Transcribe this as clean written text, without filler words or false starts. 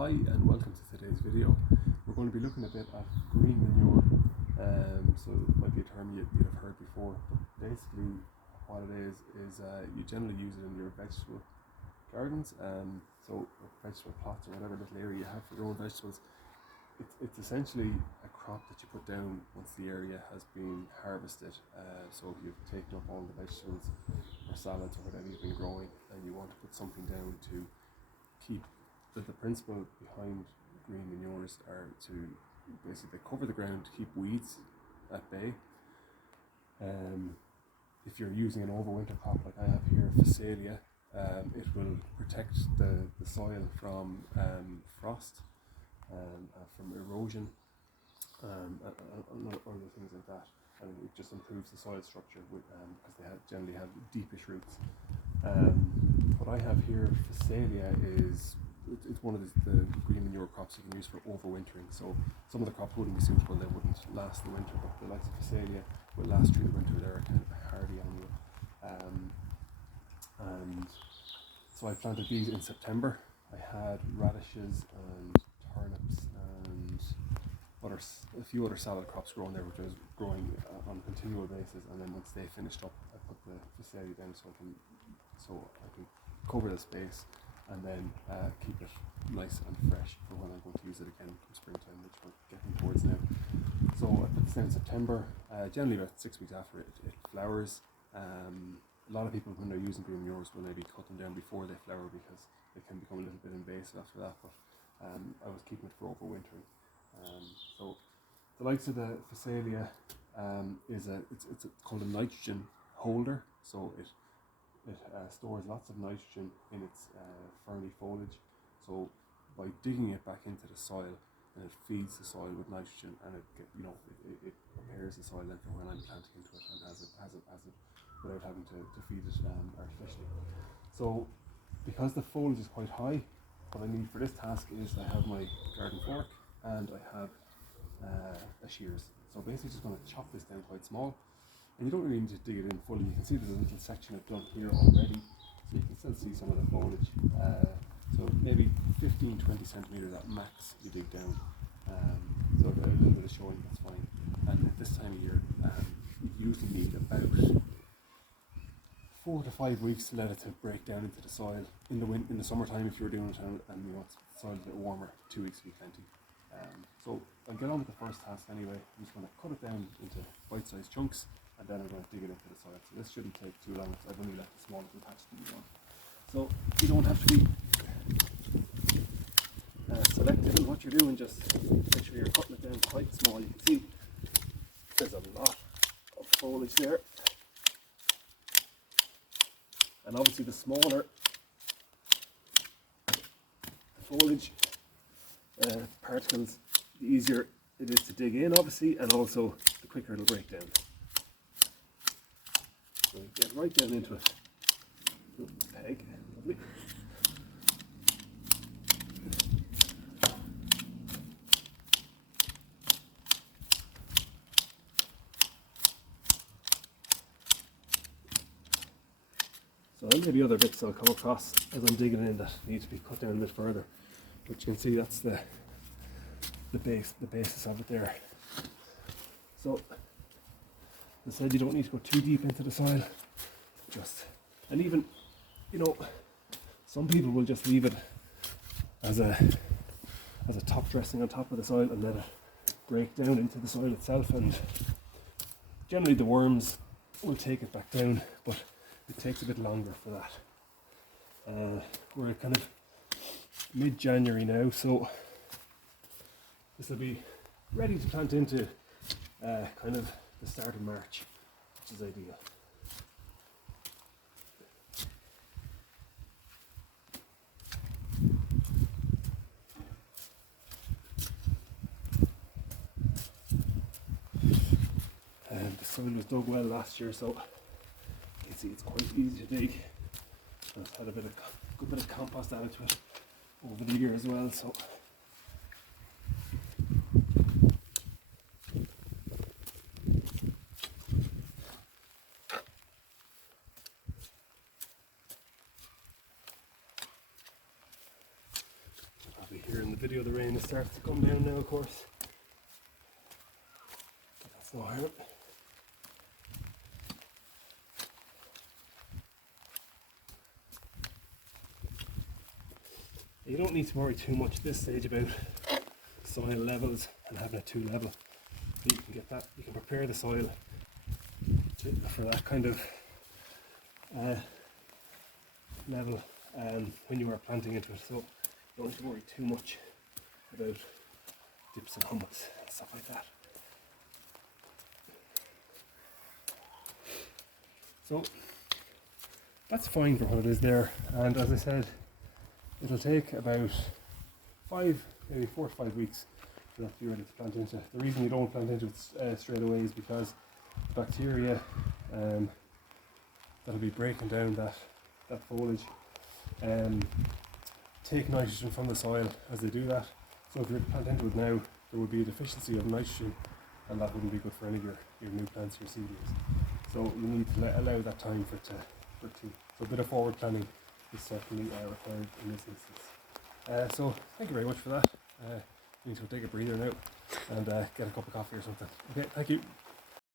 Hi and welcome to today's video. We're going to be looking a bit at green manure. So it might be a term you'd have heard before, but basically what it is you generally use it in your vegetable gardens. So vegetable plots or whatever little area you have for growing vegetables. It's essentially a crop that you put down once the area has been harvested. So you've taken up all the vegetables or salads or whatever you've been growing, and you want to put something down to keep the principle behind green manures are to basically cover the ground to keep weeds at bay. If you're using an overwinter crop like I have here, Phacelia, it will protect the soil from frost, from erosion, and other things like that. And it just improves the soil structure because they generally have deepish roots. What I have here, Phacelia, is it's one of the green manure crops you can use for overwintering. So some of the crops wouldn't be suitable, they wouldn't last the winter, but the likes of Phacelia will last through the winter. They're kind of a hardy animal. And so I planted these in September. I had radishes and turnips and a few other salad crops growing there, which I was growing on a continual basis. And then once they finished up, I put the Phacelia down so I can cover the space and then keep it nice and fresh for when I'm going to use it again in springtime, which we're getting towards now. So I put this down in September, generally about 6 weeks after it flowers. A lot of people, when they're using green manures, will maybe cut them down before they flower because they can become a little bit invasive after that, but I was keeping it for overwintering. So the likes of the Phacelia it's called a nitrogen holder, so it stores lots of nitrogen in its ferny foliage. So by digging it back into the soil, and it feeds the soil with nitrogen, and it prepares the soil then for when I'm planting into it, and has it without having to feed it artificially. So because the foliage is quite high, what I need for this task is I have my garden fork and I have a shears. So basically just going to chop this down quite small. And you don't really need to dig it in fully. You can see there's a little section I've done here already, so you can still see some of the foliage. So maybe 15-20 centimeters at max you dig down. So a little bit of showing, that's fine. And at this time of year, you usually need about 4 to 5 weeks to let it to break down into the soil. In the summertime, if you were doing it and the soil's a bit warmer, 2 weeks would be plenty. So I'll get on with the first task anyway. I'm just going to cut it down into bite-sized chunks, and then I'm going to dig it into the soil. So this shouldn't take too long. I've only left a small little patch to be on. So you don't have to be selective in what you're doing. Just make sure you're cutting it down quite small. You can see there's a lot of foliage there. And obviously the smaller the foliage particles, the easier it is to dig in, obviously, and also the quicker it'll break down. So get right down into it. Peg, lovely. So then maybe other bits I'll come across as I'm digging in that need to be cut down a bit further. But you can see that's the basis of it there. So as I said, you don't need to go too deep into the soil. And even, some people will just leave it as a top dressing on top of the soil and let it break down into the soil itself, and generally the worms will take it back down, but it takes a bit longer for that. We're kind of mid-January now, so this will be ready to plant into kind of the start of March, which is ideal. The soil was dug well last year, so you can see it's quite easy to dig. I've had a good bit of compost added to it over the year as well, so probably hear in the video the rain is starting to come down now, of course. But that's no harm. You don't need to worry too much at this stage about soil levels and having it too level. You can get that, you can prepare the soil for that kind of level when you are planting into it, so you don't need to worry too much about dips and hummocks and stuff like that. So that's fine for what it is there, and as I said, it'll take about maybe 4 to 5 weeks for that to be ready to plant into. The reason you don't plant into it straight away is because the bacteria that'll be breaking down that foliage take nitrogen from the soil as they do that. So if you plant into it now, there would be a deficiency of nitrogen, and that wouldn't be good for any of your new plants, your seedlings. So you need to allow that time for it to. So a bit of forward planning is certainly required in this instance. So thank you very much for that. I need to take a breather now and get a cup of coffee or something. Okay, thank you.